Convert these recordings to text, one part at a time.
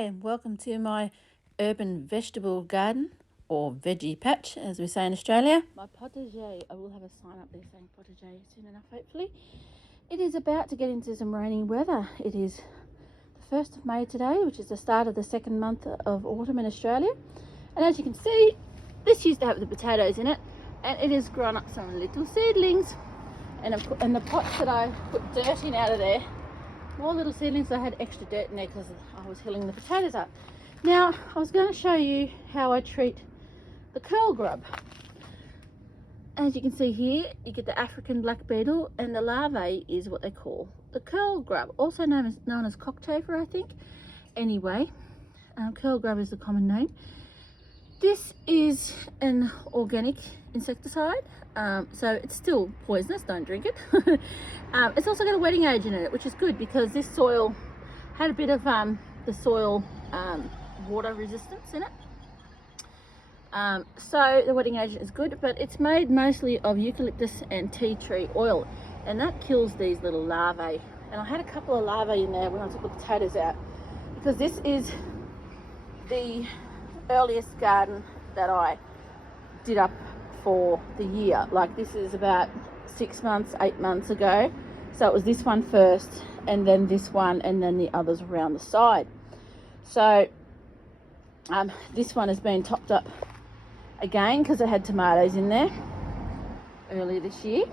Hi and welcome to my urban vegetable garden, or veggie patch as we say in Australia. My potager, I will have a sign up there saying potager soon enough hopefully. It is about to get into some rainy weather. It is the 1st of May today, which is the start of the second month of autumn in Australia. And as you can see, this used to have the potatoes in it, and it has grown up some little seedlings. And the pots that I put dirt in out of there, more little seedlings. I had extra dirt in there because I was hilling the potatoes up. Now I was going to show you how I treat the curl grub. As you can see here, you get the African black beetle, and the larvae is what they call the curl grub, also known as cockchafer, I think. Anyway, curl grub is the common name. This is an organic insecticide, so it's still poisonous, don't drink it. It's also got a wetting agent in it, which is good because this soil had a bit of the soil water resistance in it. So the wetting agent is good, but it's made mostly of eucalyptus and tea tree oil, and that kills these little larvae. And I had a couple of larvae in there when I took the potatoes out, because this is the earliest garden that I did up for the year. Like, this is about 6 months, 8 months ago. So it was this one first, and then this one, and then the others around the side. So this one has been topped up again because it had tomatoes in there earlier this year.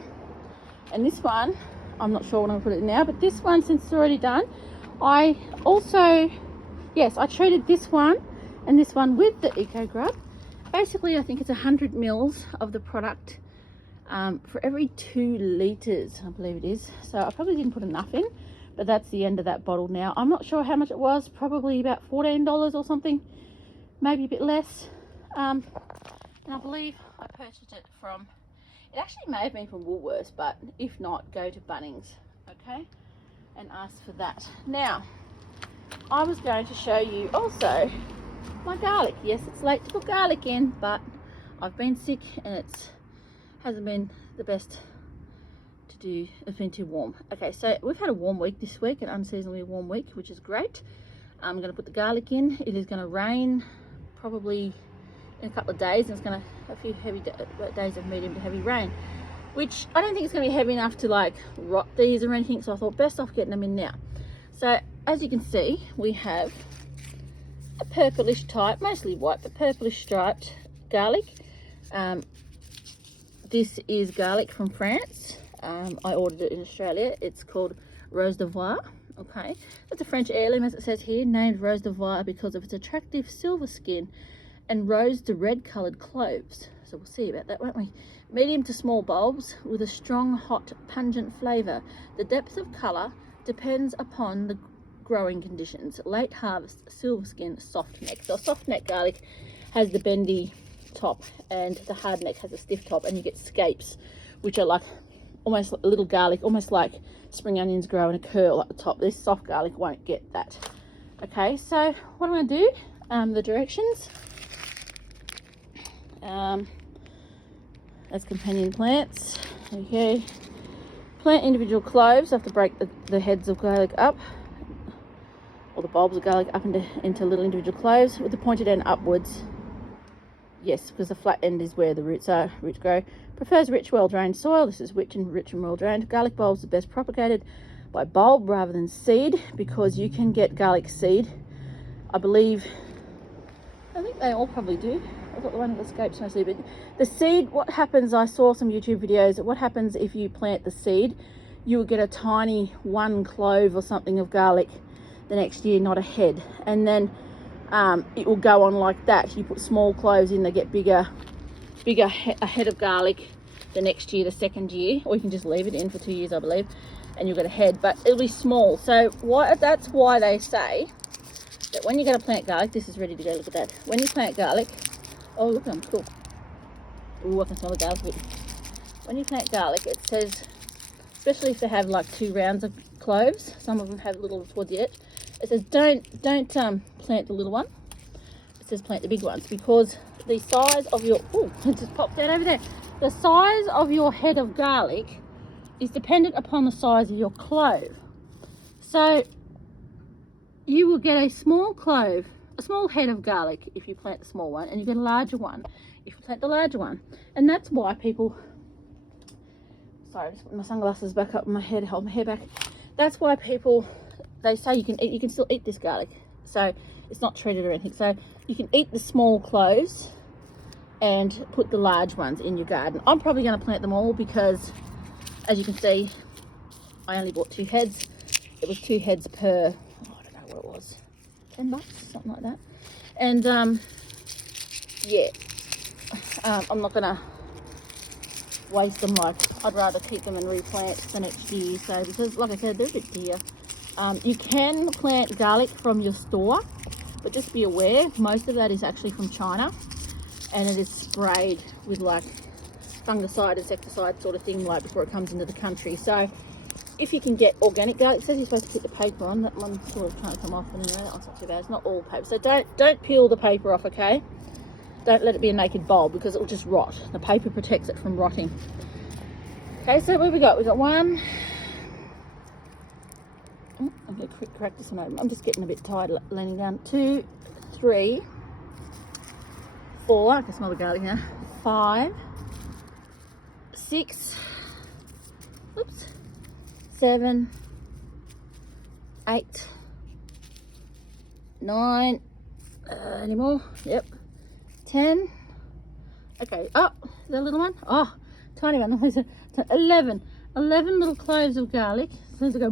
And this one, I'm not sure when I'll put it in now, but this one, since it's already done, I also, yes, I treated this one and this one with the Eco Grub. Basically, I think it's 100 mils of the product for every 2 litres, I believe it is. So I probably didn't put enough in, but that's the end of that bottle now. I'm not sure how much it was, probably about $14 or something, maybe a bit less. And I believe I purchased it from, it actually may have been from Woolworths, but if not, go to Bunnings, okay, and ask for that. Now, I was going to show you also my garlic. Yes, it's late to put garlic in, but I've been sick and it hasn't been the best to do. It's been too warm. Okay, so we've had a warm week this week, an unseasonably warm week, which is great. I'm going to put the garlic in. It is going to rain probably in a couple of days, and it's going to have a few heavy days of medium to heavy rain, which I don't think it's going to be heavy enough to like rot these or anything, so I thought best off getting them in now. So as you can see, we have a purplish type, mostly white, but purplish striped garlic. This is garlic from France. I ordered it in Australia. It's called Rose d'Ivoire. Okay, it's a French heirloom, as it says here, named Rose d'Ivoire because of its attractive silver skin and rose to red coloured cloves. So we'll see about that, won't we? Medium to small bulbs with a strong, hot, pungent flavour. The depth of colour depends upon the growing conditions. Late harvest, silver skin, soft neck. So soft neck garlic has the bendy top, and the hard neck has a stiff top, and you get scapes, which are like almost like a little garlic, almost like spring onions grow in a curl at the top. This soft garlic won't get that. Okay, so what I'm going to do, the directions, as companion plants. Okay, plant individual cloves. I have to break the heads of garlic up, or the bulbs of garlic up into little individual cloves with the pointed end upwards. Yes, because the flat end is where the roots grow. Prefers rich, well-drained soil. This is rich and well-drained. Garlic bulbs are best propagated by bulb rather than seed, because you can get garlic seed. I think they all probably do. I've got the one that escapes mostly, but the seed, what happens, I saw some YouTube videos, what happens if you plant the seed, you will get a tiny 1 clove or something of garlic the next year, not a head. And then it will go on like that. You put small cloves in, they get bigger a head of garlic the next year, the second year, or you can just leave it in for 2 years, I believe, and you'll get a head, but it'll be small. So that's why they say that when you're going to plant garlic, this is ready to go, look at that. When you plant garlic, oh look, I'm cool. Ooh, I can smell the garlic. When you plant garlic, it says, especially if they have like 2 rounds of cloves, some of them have little towards the edge, it says don't plant the little one. It says plant the big ones, because the size of your, oh, it just popped out over there. The size of your head of garlic is dependent upon the size of your clove. So you will get a small clove, a small head of garlic if you plant the small one, and you get a larger one if you plant the larger one. And that's why people, sorry, just put my sunglasses back up, my head, hold my hair back. That's why people, they say you can still eat this garlic, so it's not treated or anything. So you can eat the small cloves and put the large ones in your garden. I'm probably going to plant them all because, as you can see, I only bought 2 heads. It was 2 heads per, oh, I don't know what it was, $10, something like that. And yeah, I'm not gonna waste them. Like, I'd rather keep them and replant the next year. So because, like I said, they're a bit dear. You can plant garlic from your store, but just be aware, most of that is actually from China, and it is sprayed with like fungicide, insecticide sort of thing, like before it comes into the country. So if you can get organic garlic, it says you're supposed to put the paper on. That one's sort of trying to come off, and anyway, that one's not too bad. It's not all paper, so don't peel the paper off, okay? Don't let it be a naked bulb because it will just rot. The paper protects it from rotting. Okay, so what have we got? We've got 1. I'm going to crack this one open. I'm just getting a bit tired leaning down. 2, 3, 4. I can smell the garlic now. 5, 6. Oops. 7, 8, 9. Any more? Yep. 10. Okay. Oh, the little one. Oh, tiny one. 11. 11 little cloves of garlic. Sounds like a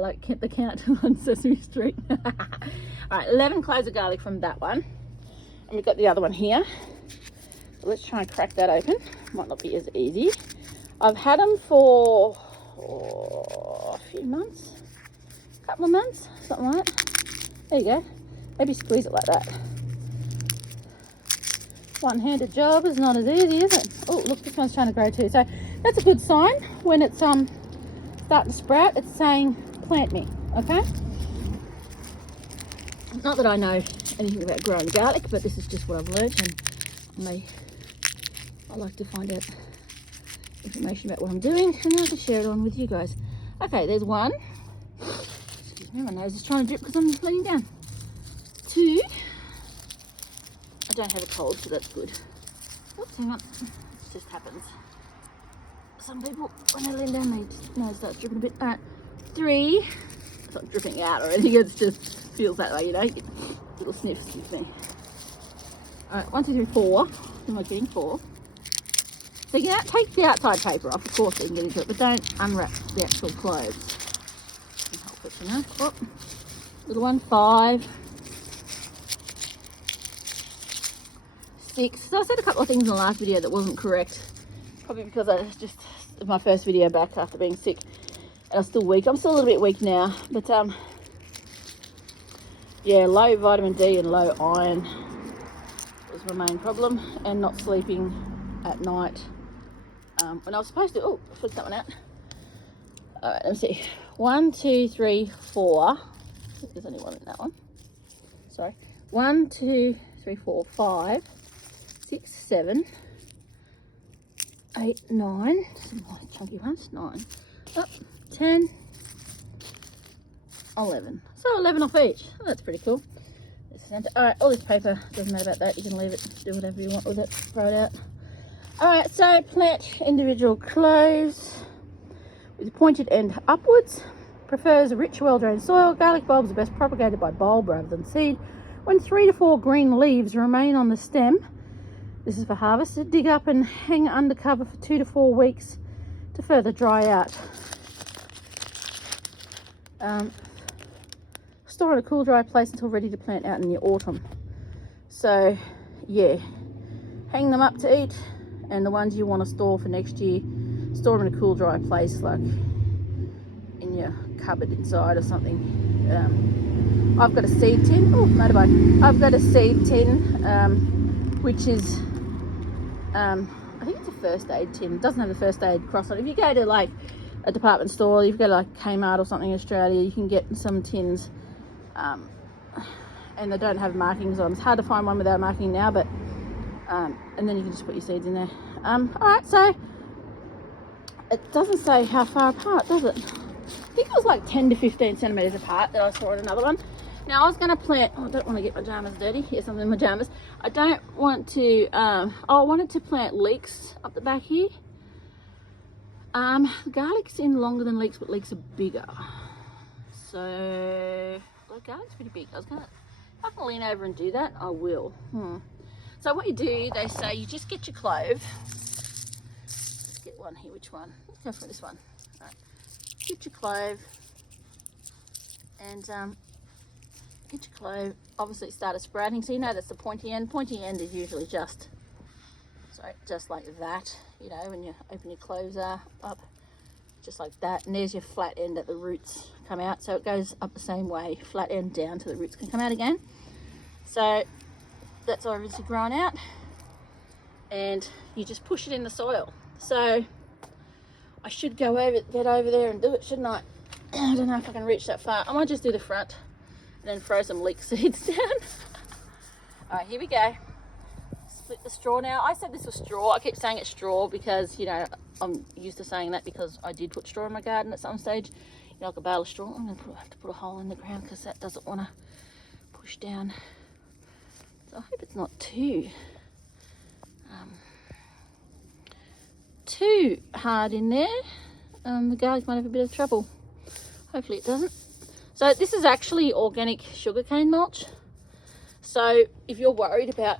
like the count on Sesame Street. All right, 11 cloves of garlic from that one, and we've got the other one here. So let's try and crack that open. Might not be as easy. I've had them for a few months, a couple of months, something like that. There you go. Maybe squeeze it like that. One-handed job is not as easy, is it? Oh, look, this one's trying to grow too. So that's a good sign. When it's starting to sprout, it's saying plant me, okay? Not that I know anything about growing garlic, but this is just what I've learnt, and I like to find out information about what I'm doing, and I can share it on with you guys. Okay, there's 1. Excuse me, my nose is trying to drip because I'm leaning down. 2. I don't have a cold, so that's good. Oops, hang on. It just happens. Some people, when they lean down, their nose starts dripping a bit. All right, 3. It's not dripping out or anything. It just feels that way, you know. You get little sniffs with me. All right, 1, 2, 3, 4. Am I getting 4? So you can take the outside paper off, of course, so you can get into it, but don't unwrap the actual cloves. Help it, you know. Oh, little one. 5, 6. So I said a couple of things in the last video that wasn't correct, probably because I was just my first video back after being sick, and I'm still weak. I'm still a little bit weak now, but yeah, low vitamin D and low iron was my main problem, and not sleeping at night when I was supposed to. Oh, I flicked that one out. All right, let me see. 1, 2, 3, 4. There's only 1 in that one. Sorry. 1, 2, 3, 4, 5, 6, 7, 8, 9. Some chunky ones. 9. Oh, 10, 11. So 11 off each. Oh, that's pretty cool. Alright, all this paper, doesn't matter about that. You can leave it, do whatever you want with it, throw it out. Alright, so plant individual cloves with pointed end upwards. Prefers a rich, well-drained soil. Garlic bulbs are best propagated by bulb rather than seed. When 3 to 4 green leaves remain on the stem, this is for harvest, dig up and hang under cover for 2 to 4 weeks to further dry out. Store in a cool, dry place until ready to plant out in the autumn. So, yeah, hang them up to eat, and the ones you want to store for next year, store them in a cool, dry place, like in your cupboard inside or something. I've got a seed tin. Oh, motorbike. I've got a seed tin, which is, I think it's a first aid tin. It doesn't have the first aid cross on it. If you go to like a department store, if you go to like Kmart or something in Australia, you can get some tins, and they don't have markings on them. It's hard to find one without a marking now, but and then you can just put your seeds in there. All right, so it doesn't say how far apart, does it? I think it was like 10 to 15 centimeters apart that I saw in another one. Now I was going to plant, oh, I don't want to get my pajamas dirty. Yes, I'm in my pajamas. I don't want to, I wanted to plant leeks up the back here. The garlic's in longer than leeks, but leeks are bigger. So, the garlic's pretty big. I was going to, if I can lean over and do that, I will. So what you do, they say, you just get your clove. Let's get one here. Which one? Let's go for this one. All right. Get your clove and get your clove. Obviously it started sprouting, so you know that's the pointy end. Pointy end is usually just like that, you know, when you open your cloves up, just like that. And there's your flat end that the roots come out, so it goes up the same way, flat end down till the roots can come out again. So that's obviously grown out, and you just push it in the soil. So I should get over there and do it, shouldn't I? I don't know if I can reach that far. I might just do the front and then throw some leek seeds down. All right, here we go. Split the straw now. I said this was straw. I keep saying it's straw because, you know, I'm used to saying that because I did put straw in my garden at some stage. You know, like a bale of straw. I'm going to have to put a hole in the ground because that doesn't want to push down. So I hope it's not too hard in there. The garlic might have a bit of trouble. Hopefully it doesn't. So this is actually organic sugarcane mulch. So if you're worried about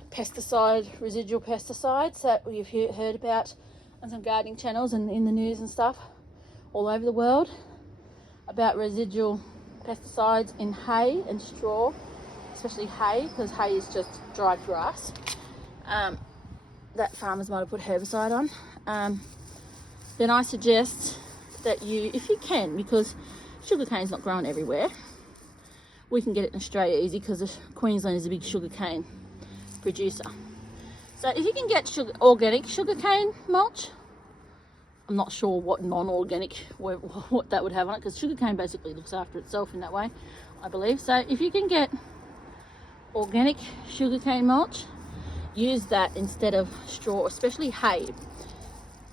residual pesticides that you've heard about on some gardening channels and in the news and stuff all over the world about residual pesticides in hay and straw, especially hay, because hay is just dried grass that farmers might have put herbicide on, then I suggest that you, if you can, because sugarcane's not grown everywhere. We can get it in Australia easy because Queensland is a big sugarcane producer. So if you can get organic sugarcane mulch, I'm not sure what non-organic, what that would have on it, because sugarcane basically looks after itself in that way, I believe. So if you can get organic sugarcane mulch, use that instead of straw, especially hay.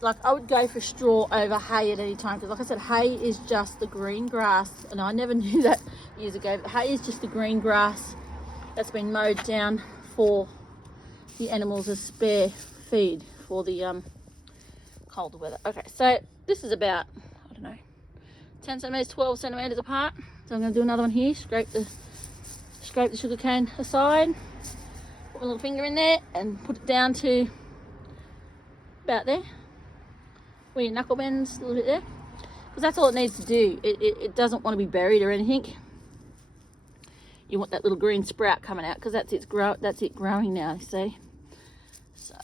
Like, I would go for straw over hay at any time, because like I said, hay is just the green grass, and I never knew that years ago, but hay is just the green grass that's been mowed down for the animals as spare feed for the colder weather. Okay, so this is about, I don't know, 10 centimeters, 12 centimeters apart. So I'm going to do another one here. Scrape the sugarcane aside, put my little finger in there and put it down to about there, where your knuckle bends a little bit there, because that's all it needs to do. It doesn't want to be buried or anything. You want that little green sprout coming out, because that's it growing now, you see. So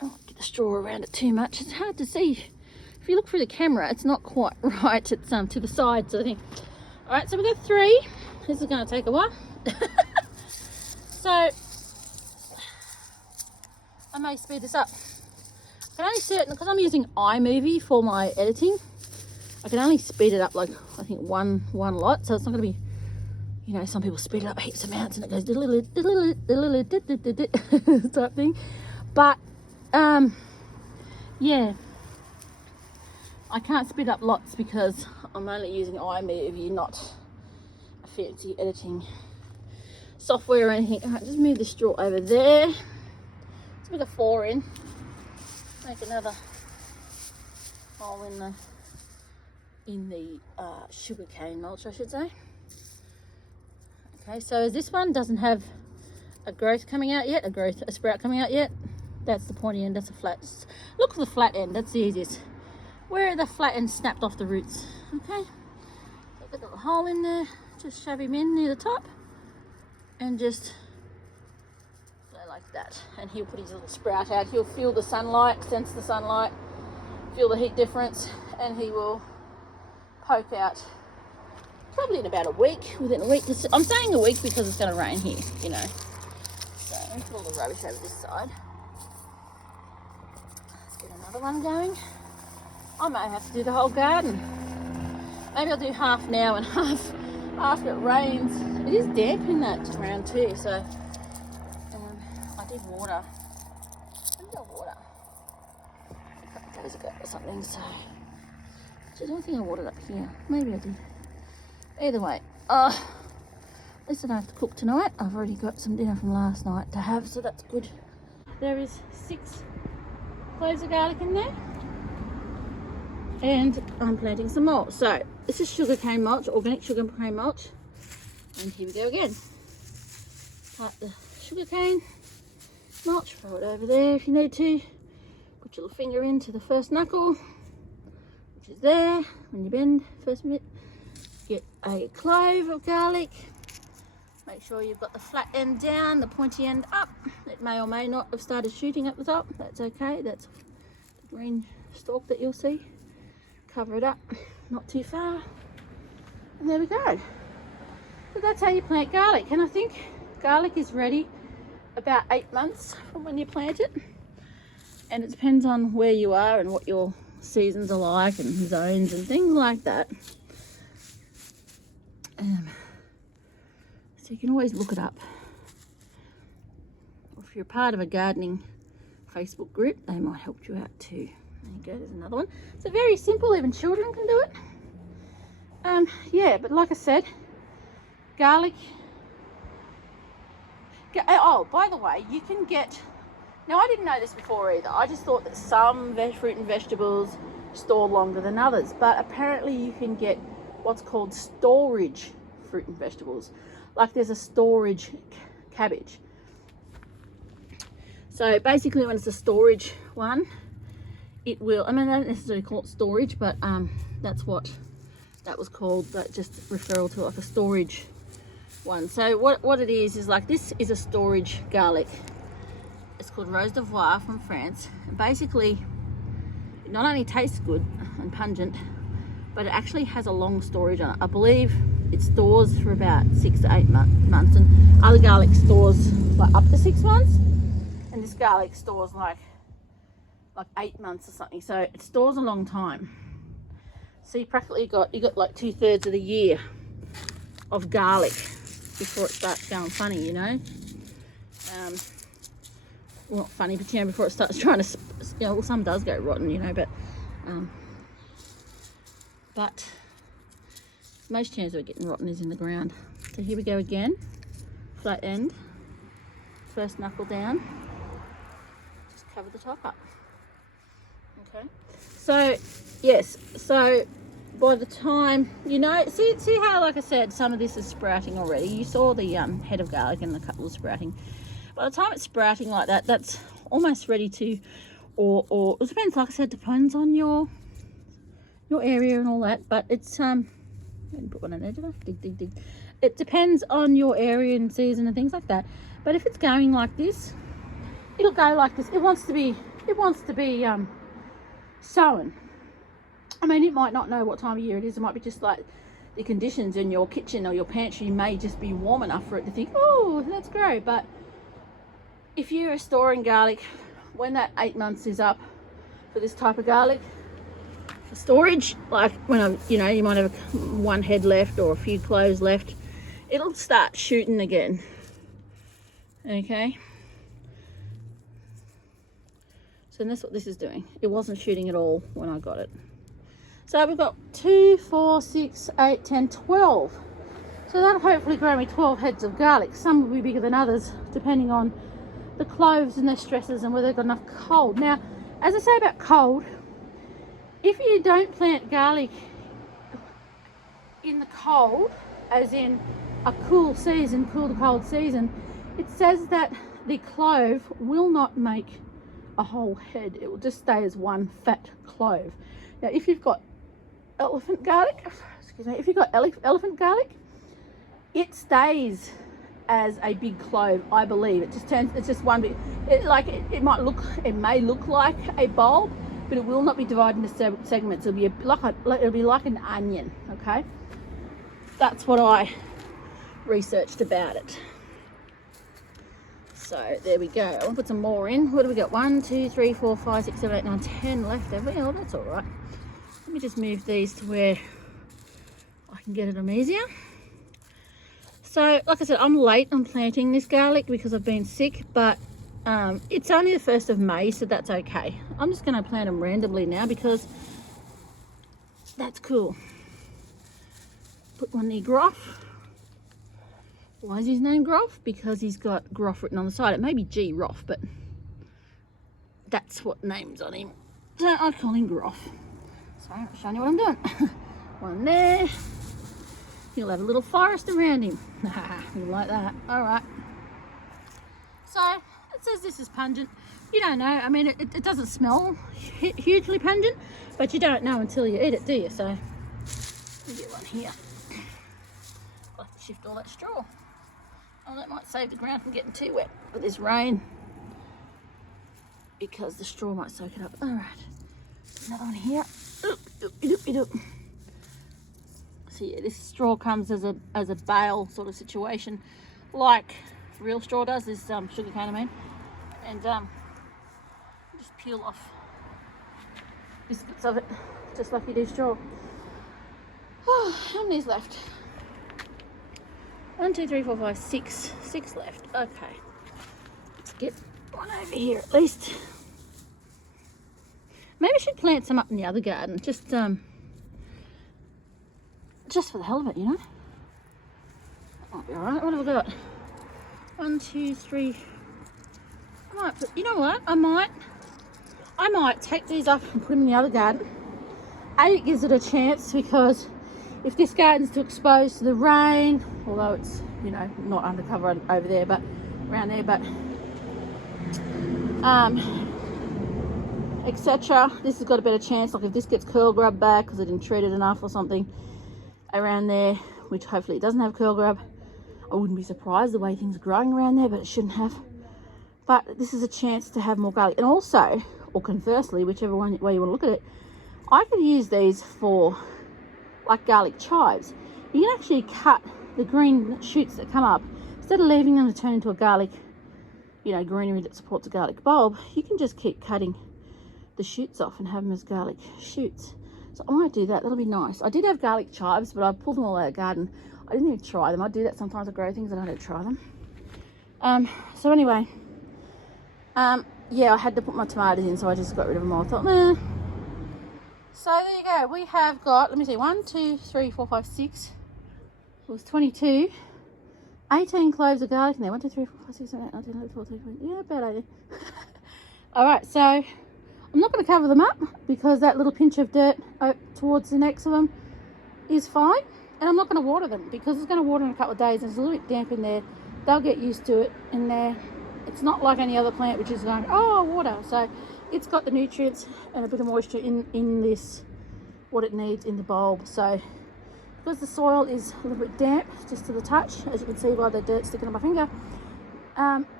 I won't get the straw around it too much. It's hard to see. If you look through the camera, it's not quite right. It's to the side sort of thing. All right, so we've got 3. This is going to take a while. So I may speed this up. I can only see it because I'm using iMovie for my editing. I can only speed it up like, I think one lot, so it's not going to be, you know, some people speed it up heaps of amounts and it goes type thing. But yeah, I can't speed up lots because I'm only using iMovie, not a fancy editing software or anything. All right, just move the straw over there. Let's make a 4 in. Make another hole in the sugarcane mulch, I should say. Okay, so this one doesn't have a growth coming out yet, a sprout coming out yet. That's the pointy end. That's a flat. Look for the flat end. That's the easiest. Where are the flat ends snapped off the roots? Okay, so put a little hole in there. Just shove him in near the top, and just like that, and he'll put his little sprout out. He'll feel the sunlight, sense the sunlight, feel the heat difference, and he will poke out probably in about a week. Within a week. I'm saying a week because it's going to rain here, you know. So let me put all the rubbish over this side. Let's get another one going. I may have to do the whole garden. Maybe I'll do half now and half after it rains. It is damp in that ground too, so I did water. I did water a couple days ago or something, so I don't think I watered up here. Maybe I did. Either way, At least I don't have to cook tonight. I've already got some dinner from last night to have, so that's good. There is 6 cloves of garlic in there. And I'm planting some more. So this is sugarcane mulch, organic sugarcane mulch. And here we go again. Cut the sugarcane mulch, throw it over there if you need to. Put your little finger into the first knuckle, which is there. When you bend first bit, get a clove of garlic. Make sure you've got the flat end down, the pointy end up. It may or may not have started shooting at the top. That's okay. That's the green stalk that you'll see. Cover it up, not too far. And there we go. So that's how you plant garlic. And I think garlic is ready about 8 months from when you plant it. And it depends on where you are and what your seasons are like and zones and things like that. So you can always look it up. Or if you're part of a gardening Facebook group, they might help you out too. There you go, there's another one. So very simple, even children can do it. Yeah, but like I said, garlic. Oh, by the way, you can get, now I didn't know this before either. I just thought that some fruit and vegetables store longer than others, but apparently you can get what's called storage fruit and vegetables. Like there's a storage cabbage. So basically when it's a storage one, it will, I mean, I don't necessarily call it storage, but that's what that was called, but just referral to like a storage one. So what it is like, this is a storage garlic. It's called Rose d'Ivoire from France. And basically, it not only tastes good and pungent, but it actually has a long storage on it. I believe it stores for about 6 to 8 months, and other garlic stores like up to 6 months, and this garlic stores like 8 months or something. So it stores a long time. So you practically got like 2/3 of the year of garlic before it starts going funny, you know. Well, not funny, but you know, before it starts trying to, you know, well, some does go rotten, you know, but most chance of it getting rotten is in the ground. So here we go again, flat end, first knuckle down, just cover the top up. Okay, so yes, so by the time, you know, see how, like I said, some of this is sprouting already. You saw the head of garlic and the couple of sprouting. By the time it's sprouting like that, that's almost ready to, or it depends, like I said, depends on your area and all that, but it's I didn't put one in there, did I? Dig. It depends on your area and season and things like that. But if it's going like this, it'll go like this. It wants to be sown. I mean, it might not know what time of year it is. It might be just like the conditions in your kitchen or your pantry may just be warm enough for it to think, oh, let's grow. But if you're storing garlic, when that 8 months is up for this type of garlic, for storage, like when you know, you might have one head left or a few cloves left, it'll start shooting again. Okay. So that's what this is doing. It wasn't shooting at all when I got it. So we've got 2, 4, 6, 8, 10, 12. So that'll hopefully grow me 12 heads of garlic. Some will be bigger than others, depending on the cloves and their stresses and whether they've got enough cold. Now, as I say about cold, if you don't plant garlic in the cold, as in a cool season, cool to cold season, it says that the clove will not make a whole head. It will just stay as one fat clove. Now, if you've got elephant garlic, elephant garlic, it stays as a big clove, I believe. It's just one big, it may look like a bulb, but it will not be divided into segments. It'll be like an onion. Okay, that's what I researched about it. So there we go. I'll put some more in. What do we got? 1, 2, 3, 4, 5, 6, 7, 8, 9, 10 left, have we? Oh, that's all right. Let me just move these to where I can get at them easier. So, like I said, I'm late on planting this garlic because I've been sick, but it's only the 1st of May, so that's okay. I'm just going to plant them randomly now because that's cool. Put one in the gruff. Why is his name Groff? Because he's got Groff written on the side. It may be G Roff, but that's what name's on him. So I call him Groff. So I'm showing you what I'm doing. One there. He'll have a little forest around him. You like that? All right. So it says this is pungent. You don't know. I mean, it doesn't smell hugely pungent, but you don't know until you eat it, do you? So we'll get one here. I'll have to shift all that straw. Oh, that might save the ground from getting too wet with this rain, because the straw might soak it up. All right, another one here. So yeah, this straw comes as a bale sort of situation, like real straw does. This sugar cane, I mean, and just peel off biscuits of it, just like you do straw. Oh, how many's left? 1, 2, 3, 4, 5, 6. 6 left. Okay, let's get one over here at least. Maybe I should plant some up in the other garden, just for the hell of it, you know. That might be alright. What have I got? 1, 2, 3. I might put, you know what? I might take these up and put them in the other garden. It gives it a chance, because if this garden's too exposed to the rain, although it's, you know, not undercover over there, but around there, but etc. This has got a better chance. Like if this gets curl grub back because I didn't treat it enough or something around there, which hopefully it doesn't have curl grub. I wouldn't be surprised the way things are growing around there, but it shouldn't have. But this is a chance to have more garlic. And also, or conversely, whichever way you want to look at it, I could use these for like garlic chives. You can actually cut the green shoots that come up, instead of leaving them to turn into a garlic, you know, greenery that supports a garlic bulb. You can just keep cutting the shoots off and have them as garlic shoots. So I might do that. That'll be nice. I did have garlic chives, but I pulled them all out of the garden. I didn't even try them. I do that sometimes. I grow things and I don't try them. So anyway, yeah, I had to put my tomatoes in, so I just got rid of them all. I thought, nah. So there you go. We have got, let me see, 1, 2, 3, 4, 5, 6. It was 22. 18 cloves of garlic in there. 1, 2, 3, 4, 5, 6, 7, 8, 9, 10, 11, 12, 13, 14. Yeah, bad idea. All right, so I'm not going to cover them up, because that little pinch of dirt towards the necks of them is fine. And I'm not going to water them, because it's going to water in a couple of days and it's a little bit damp in there. They'll get used to it in there. It's not like any other plant which is going, oh, water. So it's got the nutrients and a bit of moisture in this, what it needs in the bulb. So because the soil is a little bit damp, just to the touch, as you can see by the dirt sticking on my finger,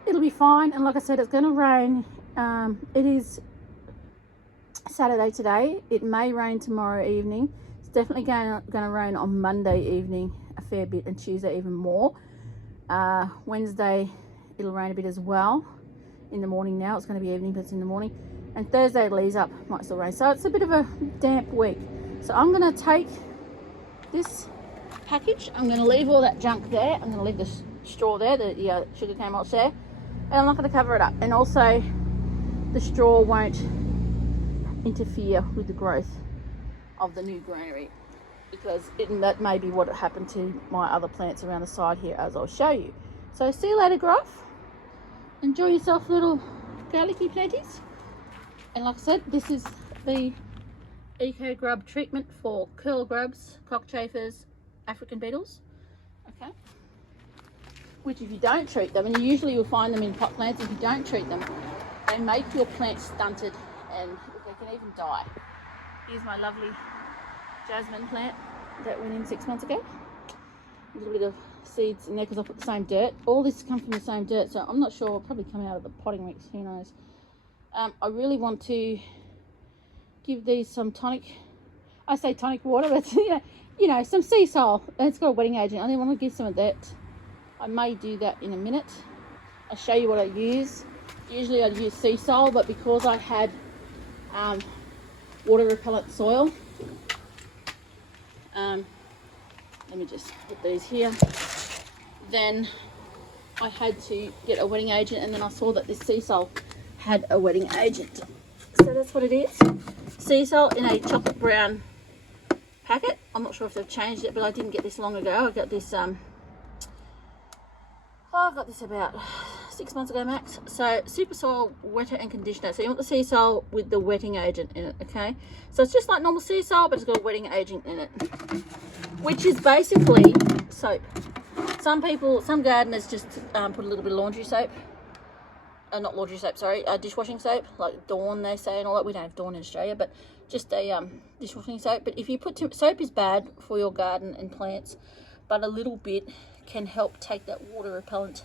it'll be fine. And like I said, it's going to rain. It is Saturday today. It may rain tomorrow evening. It's definitely going to rain on Monday evening a fair bit, and Tuesday even more. Wednesday it'll rain a bit as well in the morning. Now it's going to be evening, but it's in the morning. And Thursday it'll ease up, might still rain. So it's a bit of a damp week. So I'm going to take this package, I'm going to leave all that junk there. I'm going to leave the straw there, the sugar cane mulch there, and I'm not going to cover it up. And also the straw won't interfere with the growth of the new greenery, because that may be what happened to my other plants around the side here, as I'll show you. So see you later, Gruff. Enjoy yourself, little garlicky planties. And like I said, this is the Eco Grub treatment for curl grubs, cockchafers, African beetles. Okay. Which, if you don't treat them, and usually you'll find them in pot plants, if you don't treat them, they make your plant stunted and they can even die. Here's my lovely jasmine plant that went in 6 months ago. A little bit of seeds in there because I put the same dirt. All this comes from the same dirt, so I'm not sure. It'll probably come out of the potting mix, who knows. I really want to give these some tonic, I say tonic water, but you know, some sea salt. It's got a wetting agent. I want to give some of that. I may do that in a minute. I'll show you what I use. Usually I'd use sea salt, but because I had water repellent soil, let me just put these here, then I had to get a wetting agent, and then I saw that this sea salt had a wetting agent. So that's what it is. Sea salt in a chocolate brown packet. I'm not sure if they've changed it, but I didn't get this long ago. I got this I got this about 6 months ago max. So super soil wetter and conditioner. So you want the sea soil with the wetting agent in it, okay? So it's just like normal sea soil, but it's got a wetting agent in it, which is basically soap. Some gardeners just put a little bit of laundry soap. Not laundry soap, sorry, dishwashing soap, like Dawn they say and all that. We don't have Dawn in Australia, but just a dishwashing soap. But if you put soap is bad for your garden and plants, but a little bit can help take that water repellent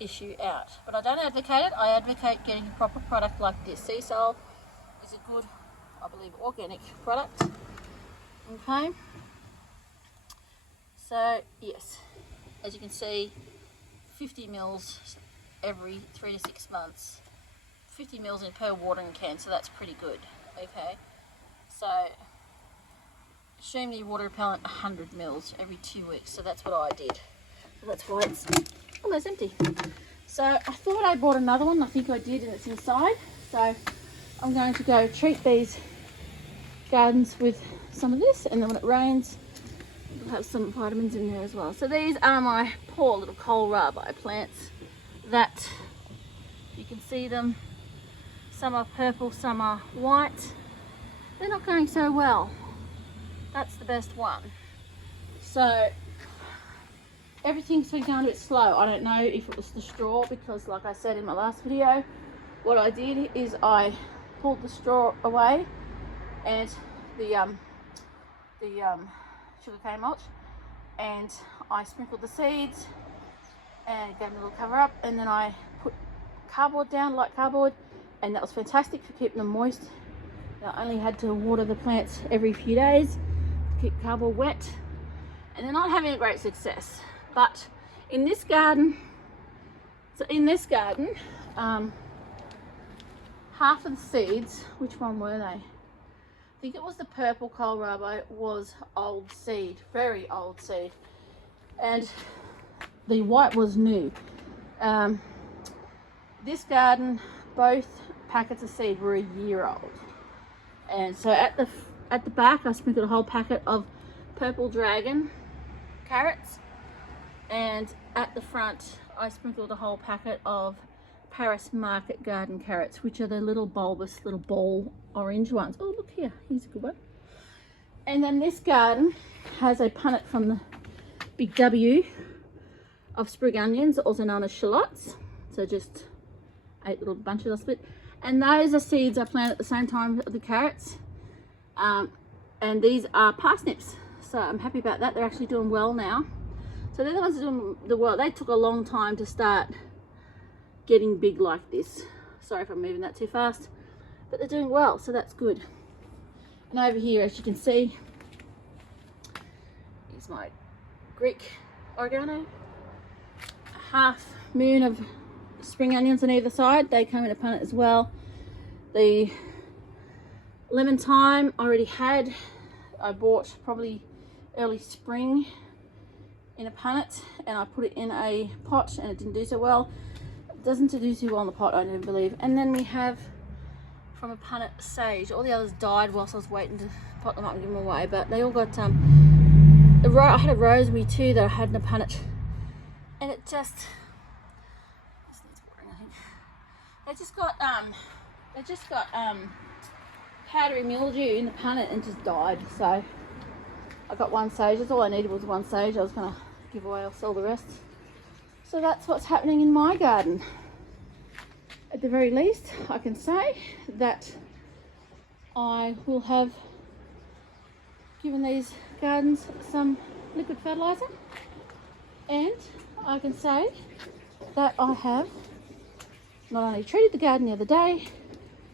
issue out. But I don't advocate it. I advocate getting a proper product like this. Sea Soul is a good, I believe, organic product. Okay. So yes, as you can see, 50 mils every 3 to 6 months. 50 mils in per watering can, so that's pretty good. Okay. So assume you water repellent 100 mils every 2 weeks. So that's what I did. So that's why it's almost empty. So I thought I bought another one. I think I did, and it's inside. So I'm going to go treat these gardens with some of this, and then when it rains, we'll have some vitamins in there as well. So these are my poor little kohlrabi plants that you can see them. Some are purple, some are white. They're not going so well. That's the best one. So everything's been going a bit slow. I don't know if it was the straw, because like I said in my last video, what I did is I pulled the straw away and the sugarcane mulch, and I sprinkled the seeds and gave them a little cover up, and then I put cardboard down, light cardboard, and that was fantastic for keeping them moist. I only had to water the plants every few days to keep cardboard wet, and they're not having a great success. But in this garden, half of the seeds, which one were they? I think it was the purple kohlrabi, was old seed, very old seed, and the white was new. This garden, both packets of seed were a year old, and so at the back I sprinkled a whole packet of purple dragon carrots, and at the front I sprinkled a whole packet of Paris Market Garden carrots, which are the little bulbous little ball orange ones. Oh look here, here's a good one. And then this garden has a punnet from the Big W of sprig onions, also known as shallots. So just 8 little bunches I split, and those are seeds I planted at the same time of the carrots. And these are parsnips, so I'm happy about that. They're actually doing well now. So they're the ones that are doing the well. They took a long time to start getting big like this. Sorry if I'm moving that too fast, but they're doing well, so that's good. And over here, as you can see, is my Greek oregano. A half moon of spring onions on either side. They come in a punnet as well. The lemon thyme I already had. I bought probably early spring in a punnet, and I put it in a pot, and it didn't do so well. It doesn't do too well in the pot, I don't believe. And then we have from a punnet sage. All the others died whilst I was waiting to pot them up and give them away, but they all got I had a rosemary too that I had in a punnet, and it just needs watering, I think. They just got powdery mildew in the punnet and just died. So I got one sage. That's all I needed, was one sage. I was gonna give away or sell the rest. So that's what's happening in my garden. At the very least, I can say that I will have given these gardens some liquid fertilizer, and I can say that I have not only treated the garden the other day,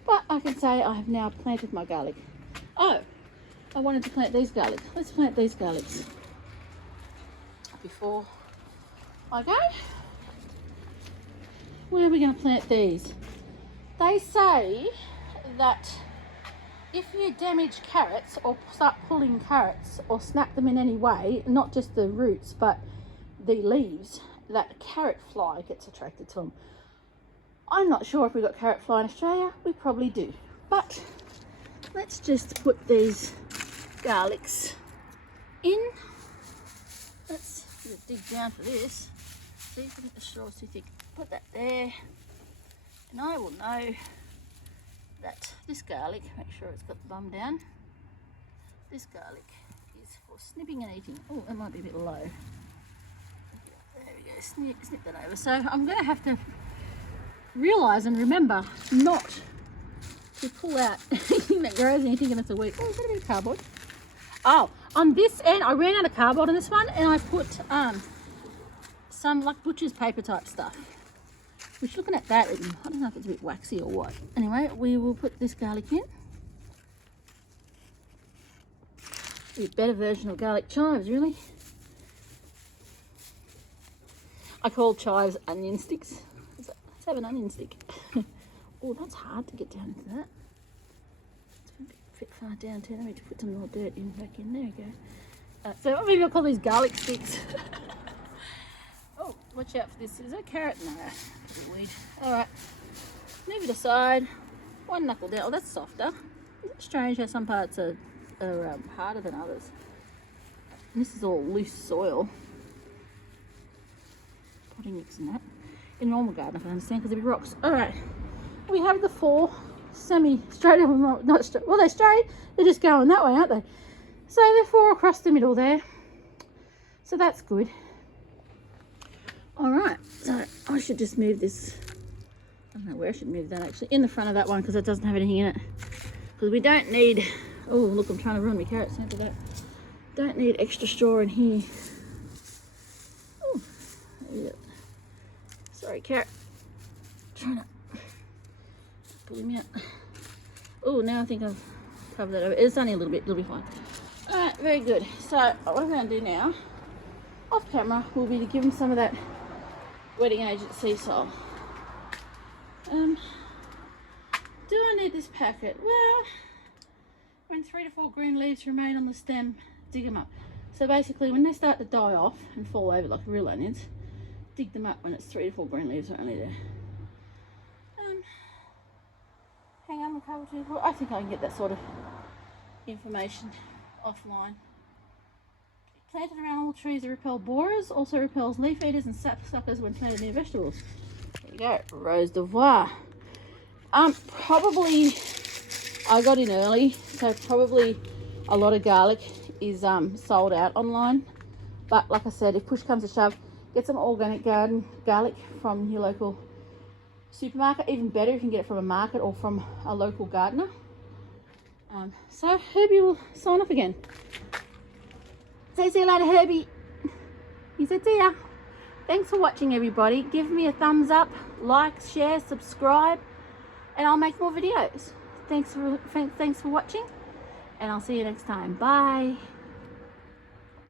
but I can say I have now planted my garlic. Oh, I wanted to plant these garlic. Let's plant these garlics before I go. Where are we going to plant these? They say that if you damage carrots or start pulling carrots or snap them in any way, not just the roots but the leaves, that carrot fly gets attracted to them. I'm not sure if we've got carrot fly in Australia. We probably do. But let's just put these garlics in. Let's dig down for this. see if I think the straw's too thick. Put that there, and I will know that this garlic, make sure it's got the bum down, this garlic is for snipping and eating. Oh, it might be a bit low. There we go, snip that over. So I'm going to have to realise and remember not to pull out anything that grows and you're thinking it's a weed. Oh, is that a bit of cardboard? Oh, on this end, I ran out of cardboard on this one, and I put some like butcher's paper type stuff. Which, looking at that, I don't know if it's a bit waxy or what. Anyway, we will put this garlic in. A better version of garlic chives, really. I call chives onion sticks. Let's have an onion stick. Oh, that's hard to get down into that. It's a bit far down too. Let me just put some more dirt back in. There we go. So maybe I'll call these garlic sticks. Oh, watch out for this. Is that a carrot? No, that's a weed. Alright, move it aside. One knuckle down. Oh, that's softer. Isn't it strange how some parts are harder than others? And this is all loose soil. Potting mix in that. In normal garden, I can understand, because there'll be rocks. Alright, we have the 4 semi-straight, not straight, well, they're straight, they're just going that way, aren't they? So they're 4 across the middle there. So that's good. Alright, so I should just move this, I don't know where I should move that actually, in the front of that one, because it doesn't have anything in it. Because we don't need, oh look, I'm trying to ruin my carrots after that. Don't need extra straw in here. Oh, yeah. Sorry, carrot. Trying to pull him out. Oh, now I think I've covered that over. It's only a little bit, it'll be fine. Alright, very good. So what I'm going to do now, off camera, will be to give him some of that wetting agent sea salt. Do I need this packet? Well, when 3 to 4 green leaves remain on the stem, dig them up. So basically, when they start to die off and fall over like real onions, dig them up when it's 3 to 4 green leaves are only there. Hang on, I think I can get that sort of information offline. Planted around all trees that repel borers, also repels leaf eaters and sap suckers when planted near vegetables. There you go, Rose d'Ivoire. Probably I got in early, so probably a lot of garlic is sold out online. But like I said, if push comes to shove, get some organic garden garlic from your local supermarket. Even better if you can get it from a market or from a local gardener. So Herbie will sign off again. Say see you later, Herbie. He said see ya. Thanks for watching, everybody. Give me a thumbs up, like, share, subscribe, and I'll make more videos. Thanks for watching, and I'll see you next time. Bye.